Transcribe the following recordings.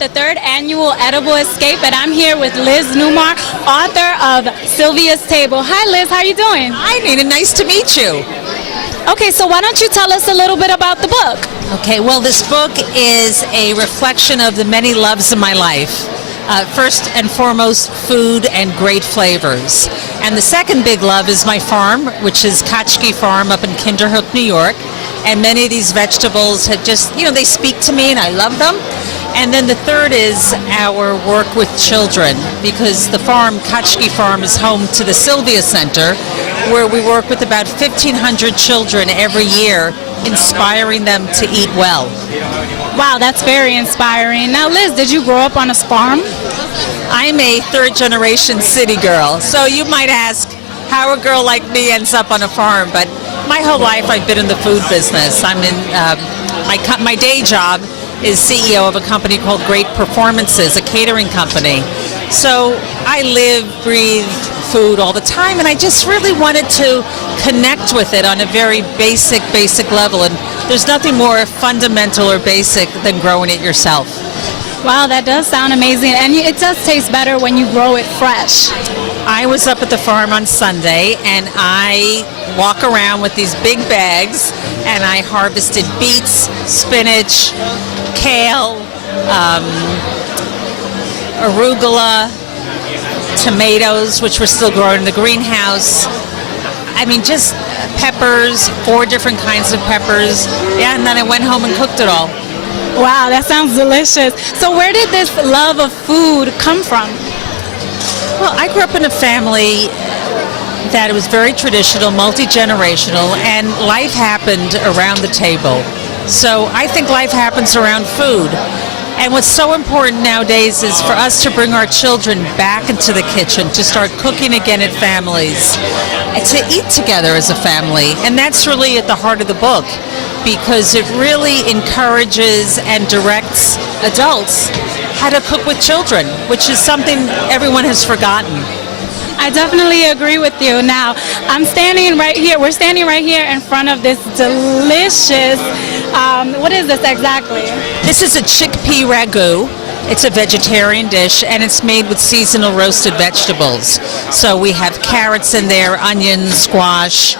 the third annual Edible Escape, and I'm here with Liz Newmar, author of Sylvia's Table. Hi, Liz. How are you doing? Hi, Nina. Nice to meet you. Okay, so why don't you tell us a little bit about the book? Okay, well, this book is a reflection of the many loves of my life. First and foremost, food and great flavors. And the second big love is my farm, which is Kotchke Farm up in Kinderhook, New York. And many of these vegetables had just, they speak to me and I love them. And then the third is our work with children, because the farm, Kotchke Farm, is home to the Angel Center, where we work with about 1,500 children every year, inspiring them to eat well. Wow, that's very inspiring. Now, Liz, did you grow up on a farm? I'm a third-generation city girl, so you might ask how a girl like me ends up on a farm, but my whole life I've been in the food business. I'm in my day job is CEO of a company called Great Performances, a catering company. So I live, breathe food all the time, and I just really wanted to connect with it on a very basic level. And there's nothing more fundamental or basic than growing it yourself. Wow, that does sound amazing, and it does taste better when you grow it fresh. I was up at the farm on Sunday, and I walk around with these big bags, and I harvested beets, spinach, kale, arugula, tomatoes, which were still growing in the greenhouse. I mean, just peppers, 4 different kinds of peppers. Yeah, and then I went home and cooked it all. Wow, that sounds delicious. So where did this love of food come from? Well, I grew up in a family that was very traditional, multi-generational, and life happened around the table. So I think life happens around food. And what's so important nowadays is for us to bring our children back into the kitchen, to start cooking again at families, and to eat together as a family. And that's really at the heart of the book, because it really encourages and directs adults how to cook with children, which is something everyone has forgotten. I definitely agree with you. Now, we're standing right here in front of this delicious, what is this exactly? This is a chickpea ragu. It's a vegetarian dish, and it's made with seasonal roasted vegetables. So we have carrots in there, onions, squash,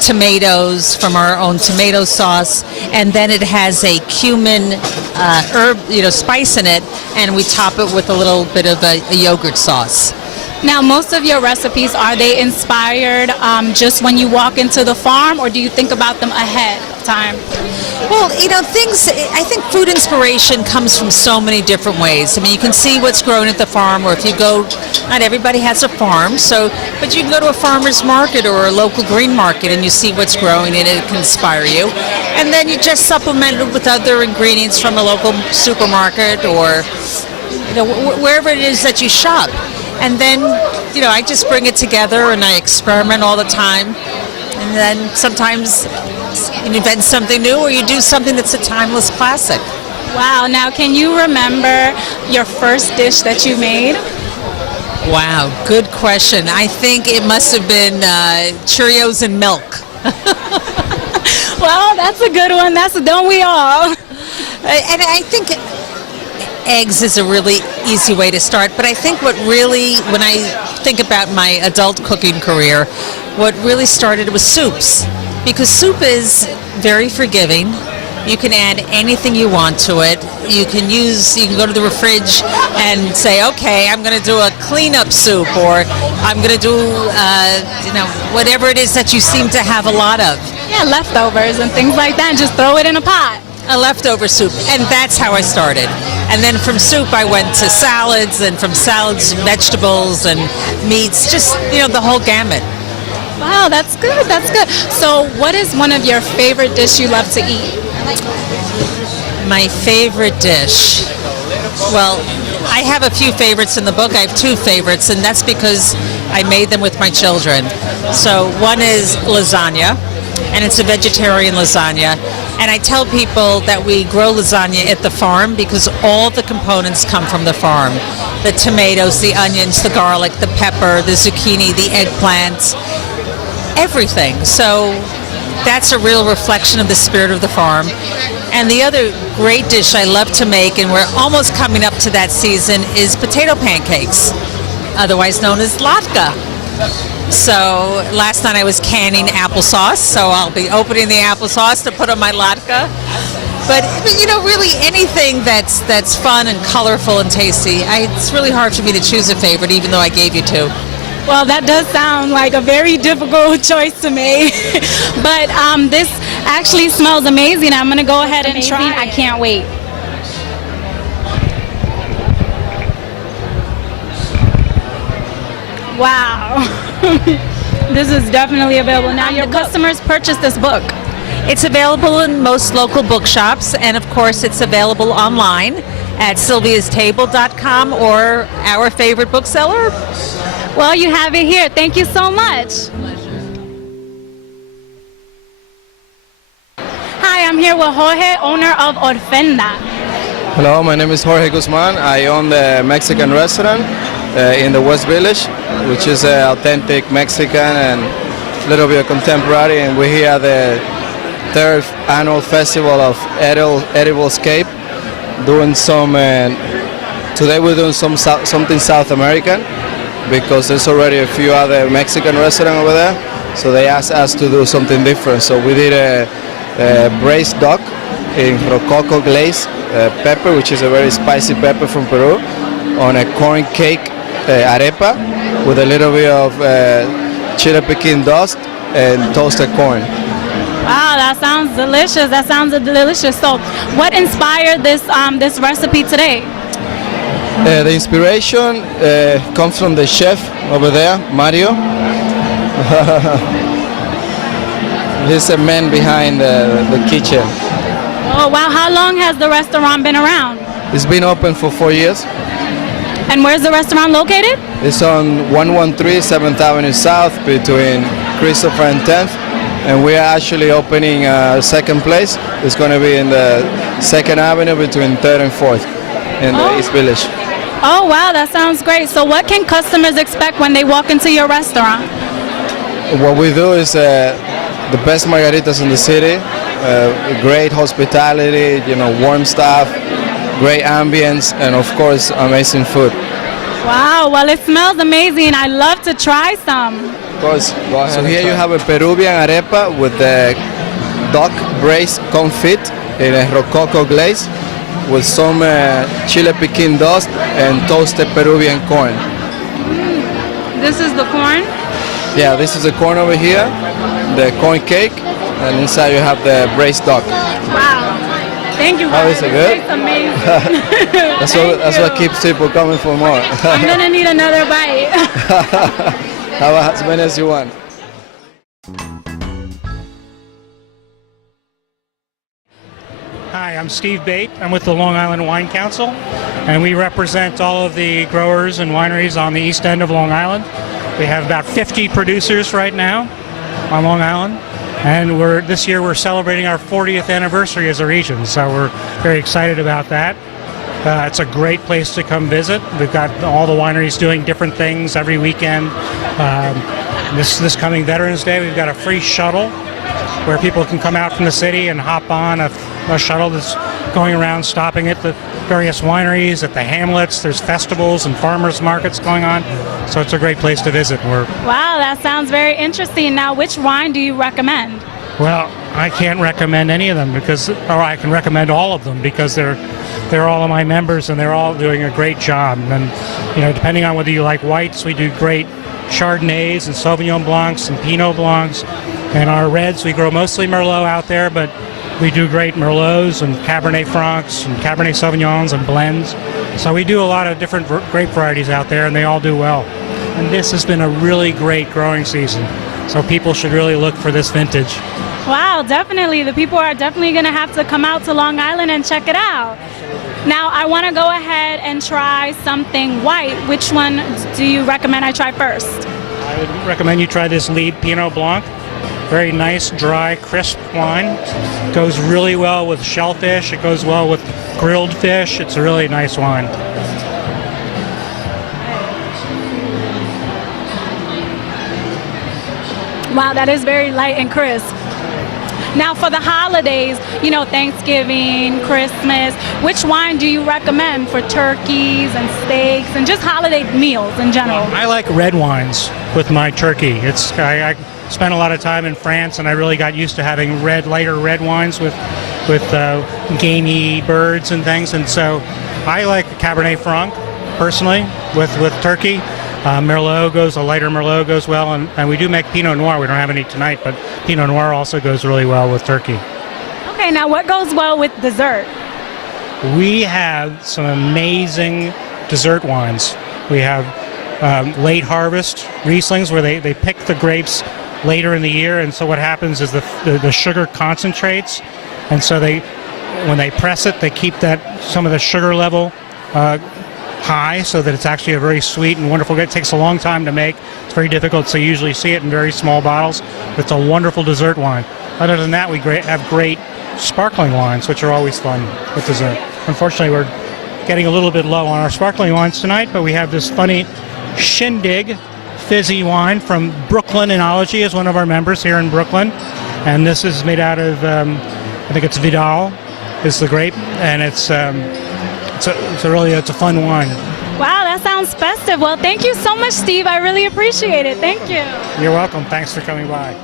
tomatoes from our own tomato sauce, and then it has a cumin herb, spice in it, and we top it with a little bit of a yogurt sauce. Now, most of your recipes, are they inspired just when you walk into the farm, or do you think about them ahead of time? Well, I think food inspiration comes from so many different ways. I mean, you can see what's grown at the farm, or if you go, not everybody has a farm, but you can go to a farmer's market or a local green market and you see what's growing and it can inspire you. And then you just supplement it with other ingredients from a local supermarket or wherever it is that you shop. And then, I just bring it together and I experiment all the time. And then sometimes you invent something new or you do something that's a timeless classic. Wow. Now, can you remember your first dish that you made? Wow. Good question. I think it must have been Cheerios and milk. Well, that's a good one. Don't we all? And I think eggs is a really easy way to start, but I think when I think about my adult cooking career, what really started was soups, because soup is very forgiving. You can add anything you want to it. You can go to the fridge and say, okay, I'm going to do a cleanup soup, or I'm going to do, whatever it is that you seem to have a lot of. Yeah, leftovers and things like that, and just throw it in a pot. A leftover soup, and that's how I started. And then from soup I went to salads, and from salads vegetables and meats, just the whole gamut. Wow, that's good. So what is one of your favorite dish you love to eat? My favorite dish, well, I have a few favorites in the book. I have 2 favorites, and that's because I made them with my children. So one is lasagna, and it's a vegetarian lasagna. And I tell people that we grow lasagna at the farm because all the components come from the farm. The tomatoes, the onions, the garlic, the pepper, the zucchini, the eggplant, everything. So that's a real reflection of the spirit of the farm. And the other great dish I love to make, and we're almost coming up to that season, is potato pancakes, otherwise known as latke. So last night I was canning applesauce, so I'll be opening the applesauce to put on my latke. But you know, really anything that's fun and colorful and tasty. It's really hard for me to choose a favorite, even though I gave you two. Well, that does sound like a very difficult choice to make. But this actually smells amazing. I'm going to go ahead and try it. I can't wait. Wow. This is definitely available. Now, your customers purchase this book. It's available in most local bookshops, and of course it's available online at sylviastable.com or our favorite bookseller. Well, you have it here. Thank you so much. Hi, I'm here with Jorge, owner of Orfenda. Hello, my name is Jorge Guzman. I own the Mexican restaurant in the West Village, which is authentic Mexican and a little bit of contemporary. And we're here at the third annual festival of edible escape, doing some. Today we're doing something South American, because there's already a few other Mexican restaurants over there, so they asked us to do something different. So we did a braised duck in rococo glaze pepper, which is a very spicy pepper from Peru, on a corn cake arepa with a little bit of chile piquin dust and toasted corn. Wow, that sounds delicious. That sounds delicious. So, what inspired this recipe today? The inspiration comes from the chef over there, Mario. He's the man behind the kitchen. Oh, wow. How long has the restaurant been around? It's been open for 4 years. And where's the restaurant located? It's on 113 7th Avenue South between Christopher and 10th. And we are actually opening a second place. It's going to be in the 2nd Avenue between 3rd and 4th in the East Village. Oh, wow, that sounds great. So what can customers expect when they walk into your restaurant? What we do is the best margaritas in the city, great hospitality, warm staff, great ambience, and of course, amazing food. Wow, well, it smells amazing. I'd love to try some. Of course, go ahead. So here you have a Peruvian arepa with the duck braised confit in a rococo glaze with some chile piquin dust and toasted Peruvian corn. This is the corn? Yeah, this is the corn over here, the corn cake, and inside you have the braised duck. Wow. Thank you. How is it good? It's amazing. That's what keeps people coming for more. I'm going to need another bite. Have as many as you want. Hi, I'm Steve Bate. I'm with the Long Island Wine Council, and we represent all of the growers and wineries on the east end of Long Island. We have about 50 producers right now on Long Island, and this year we're celebrating our 40th anniversary as a region, so we're very excited about that. It's a great place to come visit. We've got all the wineries doing different things every weekend. This coming Veterans Day, we've got a free shuttle where people can come out from the city and hop on a shuttle that's going around stopping at the various wineries, at the hamlets. There's festivals and farmers markets going on, so it's a great place to visit. Wow, that sounds very interesting. Now, which wine do you recommend? Well, I can't recommend any of them or I can recommend all of them because they're all of my members and they're all doing a great job. And depending on whether you like whites, we do great Chardonnays and Sauvignon Blancs and Pinot Blancs. And our reds, we grow mostly Merlot out there, but we do great Merlots and Cabernet Francs and Cabernet Sauvignons and blends. So we do a lot of different grape varieties out there, and they all do well. And this has been a really great growing season. So people should really look for this vintage. Wow, definitely. The people are definitely going to have to come out to Long Island and check it out. Now, I want to go ahead and try something white. Which one do you recommend I try first? I would recommend you try this Liebe Pinot Blanc. Very nice, dry, crisp wine. Goes really well with shellfish. It goes well with grilled fish. It's a really nice wine. Wow, that is very light and crisp. Now for the holidays, Thanksgiving, Christmas, which wine do you recommend for turkeys and steaks and just holiday meals in general? I like red wines with my turkey. I spent a lot of time in France, and I really got used to having lighter red wines with gamey birds and things. And so I like Cabernet Franc personally with turkey. A lighter Merlot goes well, and we do make Pinot Noir. We don't have any tonight, but Pinot Noir also goes really well with turkey. Okay, now what goes well with dessert? We have some amazing dessert wines. We have late harvest Rieslings where they pick the grapes later in the year, and so what happens is the sugar concentrates, and so when they press it, they keep some of the sugar level high, so that it's actually a very sweet and wonderful. It takes a long time to make. It's very difficult, so you usually see it in very small bottles. It's a wonderful dessert wine. Other than that, we have great sparkling wines, which are always fun with dessert. Unfortunately, we're getting a little bit low on our sparkling wines tonight, but we have this funny Shindig fizzy wine from Brooklyn Enology, is one of our members here in Brooklyn, and this is made out of I think it's Vidal is the grape, and it's a fun wine. Wow, that sounds festive. Well, thank you so much, Steve. I really appreciate it. Thank you. You're welcome. Thanks for coming by.